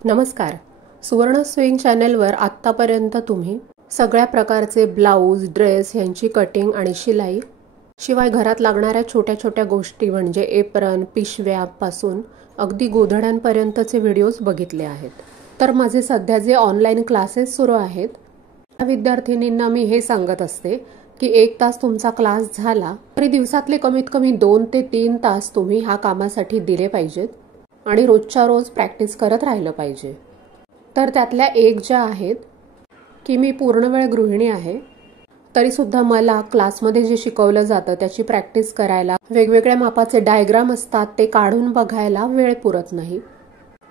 नमस्कार. सुवर्ण स्विंग चॅनलवर आत्तापर्यंत तुम्ही सगळ्या प्रकारचे ब्लाऊज, ड्रेस यांची कटिंग आणि शिलाई, शिवाय घरात लागणाऱ्या छोट्या छोट्या गोष्टी म्हणजे एप्रन, पिशव्यापासून अगदी गोधड्यांपर्यंतचे व्हिडिओज बघितले आहेत. तर माझे सध्या जे ऑनलाईन क्लासेस सुरू आहेत त्या विद्यार्थिनींना मी हे सांगत असते की 1 तास तुमचा क्लास झाला तरी दिवसातले कमीत कमी 2 ते 3 तास तुम्ही ह्या कामासाठी दिले पाहिजेत आणि रोजच्या रोज प्रॅक्टिस करत राहिलं पाहिजे. तर त्यातल्या एक ज्या आहेत की मी पूर्णवेळ गृहिणी आहे, तरीसुद्धा मला क्लासमध्ये जे शिकवलं जातं त्याची प्रॅक्टिस करायला वेगवेगळ्या मापाचे डायग्राम असतात ते काढून बघायला वेळ पुरत नाही.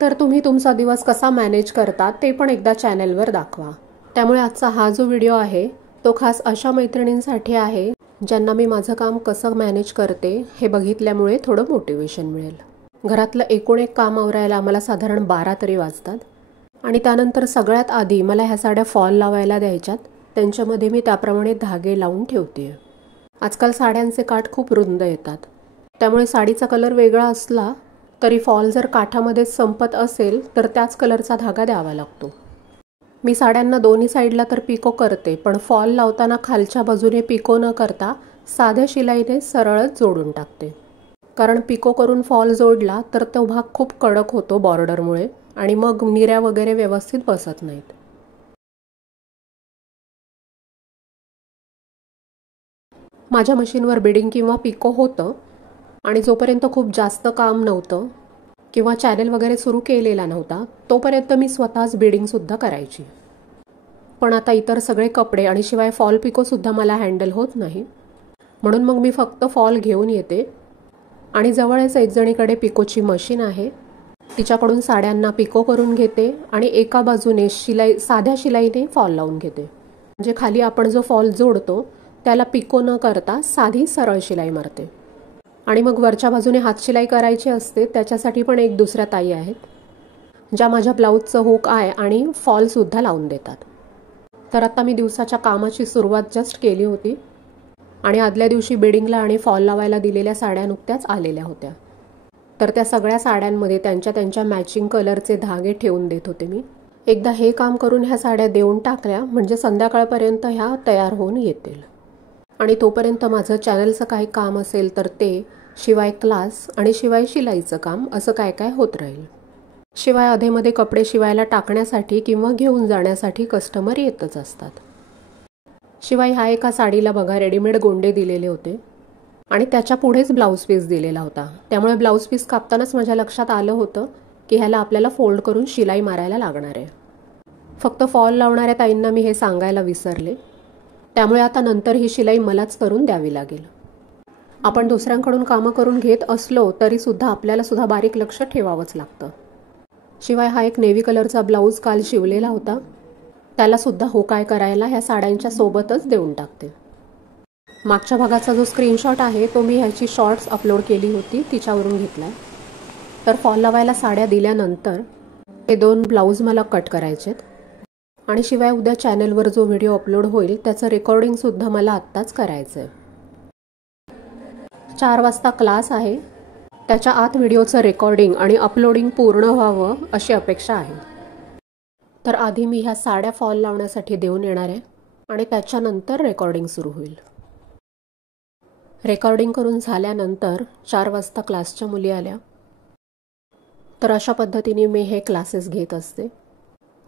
तर तुम्ही तुमचा दिवस कसा मॅनेज करता ते पण एकदा चॅनलवर दाखवा. त्यामुळे आजचा हा जो व्हिडिओ आहे तो खास अशा मैत्रिणींसाठी आहे ज्यांना मी माझं काम कसं मॅनेज करते हे बघितल्यामुळे थोडं मोटिवेशन मिळेल. घरातलं एकूण एक काम आवरायला मला साधारण 12 तरी वाजतात आणि त्यानंतर सगळ्यात आधी मला ह्या साड्या फॉल लावायला द्यायच्यात. त्यांच्यामध्ये मी त्याप्रमाणे धागे लावून ठेवते. आजकाल साड्यांचे काठ खूप रुंद येतात, त्यामुळे साडीचा कलर वेगळा असला तरी फॉल जर काठामध्येच संपत असेल तर त्याच कलरचा धागा द्यावा लागतो. मी साड्यांना दोन्ही साईडला तर पिको करते, पण फॉल लावताना खालच्या बाजूने पिको न करता साध्या शिलाईने सरळच जोडून टाकते. कारण पिको करून फॉल जोडला तर तो भाग खूप कडक होतो बॉर्डरमुळे आणि मग निऱ्या वगैरे व्यवस्थित बसत नाहीत. माझ्या मशीनवर बिडिंग किंवा पिको होतं आणि जोपर्यंत खूप जास्त काम नव्हतं किंवा चॅनल वगैरे सुरू केलेला नव्हता तोपर्यंत मी स्वतःच बिडिंगसुद्धा करायची. पण आता इतर सगळे कपडे आणि शिवाय फॉल पिकोसुद्धा मला हँडल होत नाही, म्हणून मग मी फक्त फॉल घेऊन येते आणि जवळच एक जणीकडे पिकोची मशीन आहे, तिच्याकडून साड्यांना पिको करून घेते आणि एका बाजूने साध्या शिलाईने फॉल लावून घेते. म्हणजे खाली आपण जो फॉल जोडतो त्याला पिको न करता साधी सरळ शिलाई मारते. आणि मग वरच्या बाजूने हातशिलाई करायची असते, त्याच्यासाठी पण एक दुसऱ्या ताई आहेत ज्या माझ्या ब्लाऊजचं हुक आहे आणि फॉलसुद्धा लावून देतात. तर आता मी दिवसाच्या कामाची सुरुवात जस्ट केली होती आणि आदल्या दिवशी बिडिंगला आणि फॉल लावायला दिलेल्या साड्या नुकत्याच आलेल्या होत्या. तर त्या सगळ्या साड्यांमध्ये त्यांच्या मॅचिंग कलरचे धागे ठेवून देत होते मी. एकदा हे काम करून ह्या साड्या देऊन टाकल्या म्हणजे संध्याकाळपर्यंत ह्या तयार होऊन येतील. आणि तोपर्यंत माझं चॅनलचं काही काम असेल तर ते, शिवाय क्लास आणि शिवाय शिलाईचं काम असं काय काय होत राहील. शिवाय अधेमध्ये कपडे शिवायला टाकण्यासाठी किंवा घेऊन जाण्यासाठी कस्टमर येतच असतात. शिवाय ह्या एका साडीला बघा रेडीमेड गोंडे दिलेले होते आणि त्याच्या पुढेच ब्लाऊज पीस दिलेला होता. त्यामुळे ब्लाऊज पीस कापतानाच माझ्या लक्षात आलं होतं की ह्याला आपल्याला फोल्ड करून शिलाई मारायला लागणार आहे. फक्त फॉल लावणाऱ्या ताईंना मी हे सांगायला विसरले, त्यामुळे आता नंतर ही शिलाई मलाच करून द्यावी लागेल. आपण दुसऱ्यांकडून कामं करून घेत असलो तरीसुद्धा आपल्याला सुद्धा बारीक लक्ष ठेवावंच लागतं. शिवाय हा एक नेव्ही कलरचा ब्लाऊज काल शिवलेला होता, त्यालासुद्धा होकाय करायला ह्या साड्यांच्या सोबतच देऊन टाकते. मागच्या भागाचा जो स्क्रीनशॉट आहे तो मी ह्याची शॉर्ट्स अपलोड केली होती, तिच्यावरून घेतलाय. तर फॉल लावायला साड्या दिल्यानंतर हे 2 ब्लाऊज मला कट करायचेत आणि शिवाय उद्या चॅनलवर जो व्हिडिओ अपलोड होईल त्याचं रेकॉर्डिंगसुद्धा मला आत्ताच करायचं आहे. 4 वाजता क्लास आहे, त्याच्या आत व्हिडिओचं रेकॉर्डिंग आणि अपलोडिंग पूर्ण व्हावं अशी अपेक्षा आहे. तर आधी मी ह्या साड्या फॉल लावण्यासाठी देऊन येणार आहे आणि त्याच्यानंतर रेकॉर्डिंग सुरू होईल. रेकॉर्डिंग करून झाल्यानंतर 4 वाजता क्लासच्या मुली आल्या. तर अशा पद्धतीने मी हे क्लासेस घेत असते.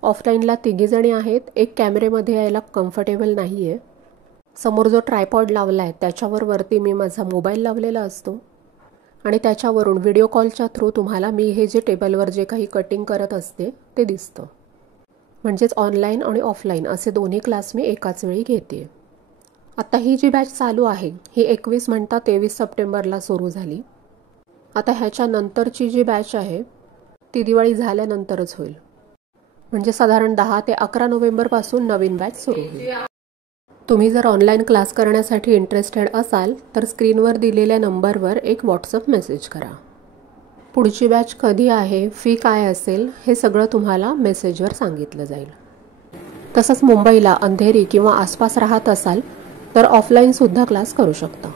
ऑफलाईनला 3 जणी आहेत. एक कॅमेरेमध्ये यायला कम्फर्टेबल नाही आहे. समोर जो ट्रायपॉड लावला आहे त्याच्यावर वरती मी माझा मोबाईल लावलेला असतो आणि त्याच्यावरून व्हिडिओ कॉलच्या थ्रू तुम्हाला मी हे जे टेबलवर जे काही कटिंग करत असते ते दिसतं. म्हणजेच ऑनलाईन आणि ऑफलाईन असे दोन्ही क्लास मी एकाच वेळी घेते. आता ही जी बॅच चालू आहे ही 21 म्हणता 23 सप्टेंबरला सुरू झाली. आता ह्याच्या नंतरची जी बॅच आहे ती दिवाळी झाल्यानंतरच होईल. म्हणजे साधारण 10 ते 11 नोव्हेंबरपासून नवीन बॅच सुरू होईल. तुम्ही जर ऑनलाईन क्लास करण्यासाठी इंटरेस्टेड असाल तर स्क्रीनवर दिलेल्या नंबरवर एक व्हॉट्सअप मेसेज करा. पुढची बॅच कधी आहे, फी काय असेल हे सगळं तुम्हाला मेसेजवर सांगितलं जाईल. तसंच मुंबईला अंधेरी किंवा आसपास राहत असाल तर ऑफलाईनसुद्धा क्लास करू शकता.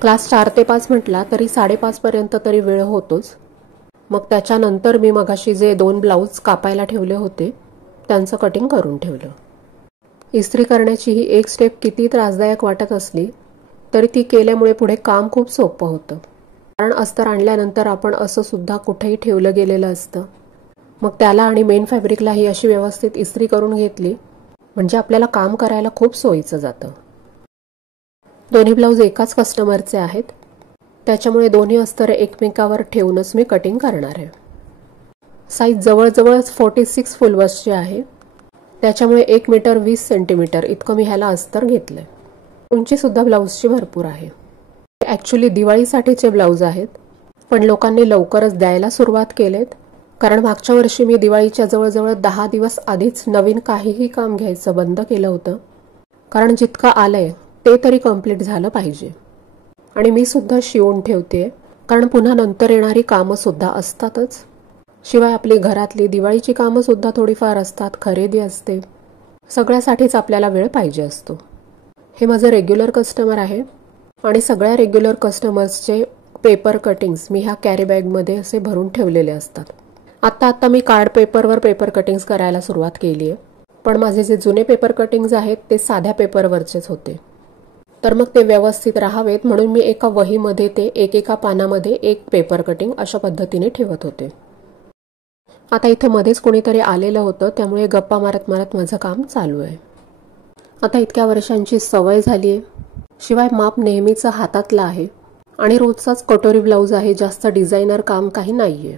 क्लास 4 ते 5 म्हटला तरी 5:30 पर्यंत तरी वेळ होतोच. मग त्याच्यानंतर मी मगाशी जे 2 ब्लाऊज कापायला ठेवले होते त्यांचं कटिंग करून ठेवलं. इस्त्री करण्याची ही एक स्टेप किती त्रासदायक वाटत असली तरी ती केल्यामुळे पुढे काम खूप सोपं होतं. कारण अस्तर आणल्यानंतर आपण असं सुद्धा कुठेही ठेवलं गेलेलं असतं. मग त्याला आणि मेन फॅब्रिकला ही अशी व्यवस्थित इस्त्री करून घेतली म्हणजे आपल्याला काम करायला खूप सोयीचं जातं. दोन्ही ब्लाऊज एकाच कस्टमरचे आहेत, त्याच्यामुळे दोन्ही अस्तर एकमेकावर ठेवूनच मी कटिंग करणार आहे. साईज जवळजवळ 46 फुलवसची आहे, त्याच्यामुळे 1 मीटर 20 सेंटीमीटर इतकं मी ह्याला अस्तर घेतलंय. उंचीसुद्धा ब्लाऊजची भरपूर आहे. ॲक्च्युली दिवाळीसाठीचे ब्लाऊज आहेत, पण लोकांनी लवकरच द्यायला सुरुवात केलेत. कारण मागच्या वर्षी मी दिवाळीच्या जवळजवळ 10 दिवस आधीच नवीन काहीही काम घ्यायचं बंद केलं होतं. कारण जितकं आलंय ते तरी कंप्लीट झालं पाहिजे. आणि मी सुद्धा शिवून ठेवते, कारण पुन्हा नंतर येणारी कामंसुद्धा असतातच. शिवाय आपली घरातली दिवाळीची कामंसुद्धा थोडीफार असतात, खरेदी असते. सगळ्यासाठीच आपल्याला वेळ पाहिजे असतो. हे माझं रेग्युलर कस्टमर आहे आणि सगळ्या रेग्युलर कस्टमर्सचे पेपर कटिंग्स मी ह्या कॅरी बॅगमध्ये असे भरून ठेवलेले असतात. आत्ता मी कार्ड पेपरवर पेपर कटिंग्स करायला सुरुवात केली आहे, पण माझे जे जुने पेपर कटिंग्स आहेत ते साध्या पेपरवरचेच होते. तर मग ते व्यवस्थित राहावेत म्हणून मी एका वहीमध्ये ते एकेका पानामध्ये एक पेपर कटिंग अशा पद्धतीने ठेवत होते. आता इथे मध्येच कोणीतरी आलेलं होतं, त्यामुळे गप्पा मारत मारत माझं काम चालू आहे. आता इतक्या वर्षांची सवय झाली आहे. शिवाय माप नेहमीचं हातातलं आहे आणि रोजचाच कटोरी ब्लाऊज आहे, जास्त डिझायनर काम काही नाहीये.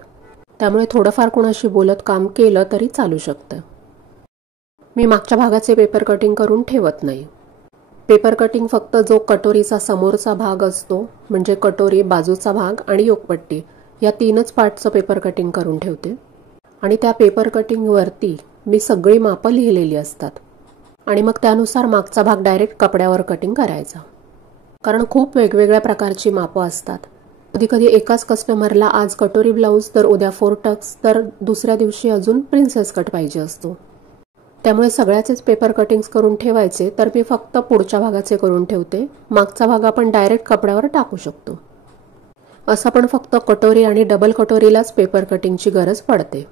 त्यामुळे थोडंफार कोणाशी बोलत काम केलं तरी चालू शकतं. मी मागच्या भागाचे पेपर कटिंग करून ठेवत नाही. पेपर कटिंग फक्त जो कटोरीचा समोरचा भाग असतो म्हणजे कटोरी, बाजूचा भाग आणि योकपट्टी या 3च पार्टचं पेपर कटिंग करून ठेवते. आणि त्या पेपर कटिंगवरती मी सगळी मापं लिहिलेली असतात आणि मग त्यानुसार मागचा भाग डायरेक्ट कपड्यावर कटिंग करायचा. कारण खूप वेगवेगळ्या प्रकारची मापं असतात. कधीकधी एकाच कस्टमरला आज कटोरी ब्लाऊज तर उद्या 4 टक्स तर दुसऱ्या दिवशी अजून प्रिन्सेस कट पाहिजे असतो. त्यामुळे सगळ्याचेच पेपर कटिंग्स करून ठेवायचे तर मी फक्त पुढच्या भागाचे करून ठेवते. मागचा भाग आपण डायरेक्ट कपड्यावर टाकू शकतो. असं पण फक्त कटोरी आणि डबल कटोरीलाच पेपर कटिंगची गरज पडते.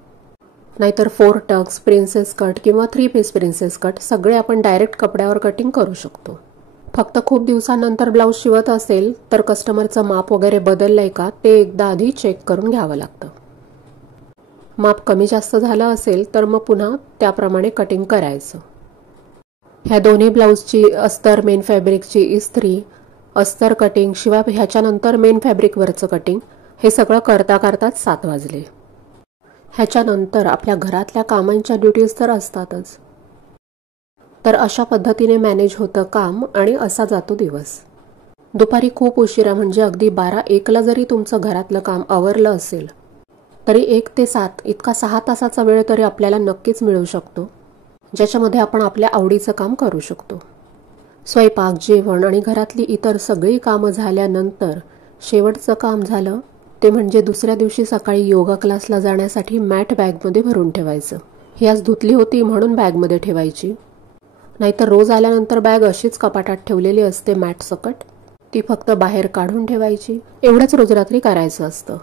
नाहीतर 4 टक्स, प्रिन्सेस कट किंवा 3 पीस प्रिन्सेस कट सगळे आपण डायरेक्ट कपड्यावर कटिंग करू शकतो. फक्त खूप दिवसानंतर ब्लाऊज शिवत असेल तर कस्टमरचं माप वगैरे बदललंय का ते एकदा आधी चेक करून घ्यावं लागतं. माप कमी जास्त झालं असेल तर मग पुन्हा त्याप्रमाणे कटिंग करायचं. ह्या दोन्ही ब्लाऊजची अस्तर, मेन फॅब्रिकची इस्त्री, अस्तर कटिंग शिवाय ह्याच्यानंतर मेन फॅब्रिकवरचं कटिंग हे सगळं करता करताच 7 वाजले. ह्याच्यानंतर आपल्या घरातल्या कामांच्या ड्युटीज तर असतातच. तर अशा पद्धतीने मॅनेज होतं काम आणि असा जातो दिवस. दुपारी खूप उशिरा म्हणजे अगदी 12-1ला जरी तुमचं घरातलं काम आवरलं असेल तरी 1 ते 7 इतका 6 तासाचा वेळ तरी आपल्याला नक्कीच मिळू शकतो, ज्याच्यामध्ये आपण आपल्या आवडीचं काम करू शकतो. स्वयंपाक, जेवण आणि घरातली इतर सगळी कामं झाल्यानंतर शेवटचं काम झालं ते म्हणजे दुसऱ्या दिवशी सकाळी योगा क्लासला जाण्यासाठी मॅट बॅगमध्ये भरून ठेवायचं. ही आज धुतली होती म्हणून बॅगमध्ये ठेवायची, नाहीतर रोज आल्यानंतर बॅग अशीच कपाटात ठेवलेली असते मॅट सकट, ती फक्त बाहेर काढून ठेवायची. एवढंच रोज रात्री करायचं असतं.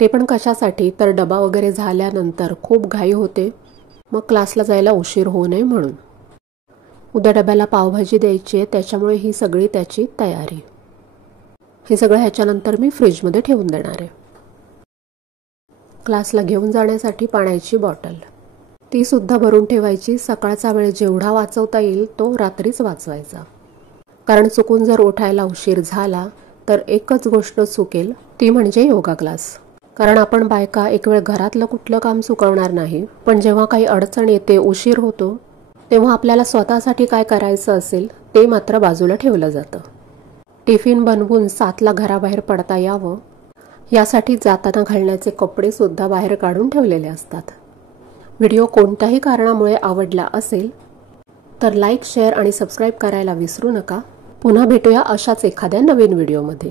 ते पण कशासाठी तर डबा वगैरे झाल्यानंतर खूप घाई होते, मग क्लासला जायला उशीर होऊ नये म्हणून. उद्या डब्याला पावभाजी द्यायची आहे, त्याच्यामुळे ही सगळी त्याची तयारी. हे सगळं ह्याच्यानंतर मी फ्रीजमध्ये ठेवून देणार आहे. क्लासला घेऊन जाण्यासाठी पाण्याची बॉटल, ती सुद्धा भरून ठेवायची. सकाळचा वेळ जेवढा वाचवता येईल तो रात्रीच वाचवायचा. कारण चुकून जर उठायला उशीर झाला तर एकच गोष्ट चुकेल, ती म्हणजे योगा क्लास. कारण आपण बायका एक वेळ घरातलं कुठलं काम चुकवणार नाही, पण जेव्हा काही अडचण येते, उशीर होतो, तेव्हा आपल्याला स्वतःसाठी काय करायचं असेल ते मात्र बाजूला ठेवलं जातं. टिफिन बनवून 7ला घराबाहेर पडता यावं यासाठी जाताना घालण्याचे कपडे सुद्धा बाहेर काढून ठेवलेले असतात. व्हिडिओ कोणत्याही कारणामुळे आवडला असेल तर लाईक, शेअर आणि सबस्क्राईब करायला विसरू नका. पुन्हा भेटूया अशाच एखाद्या नवीन व्हिडिओमध्ये.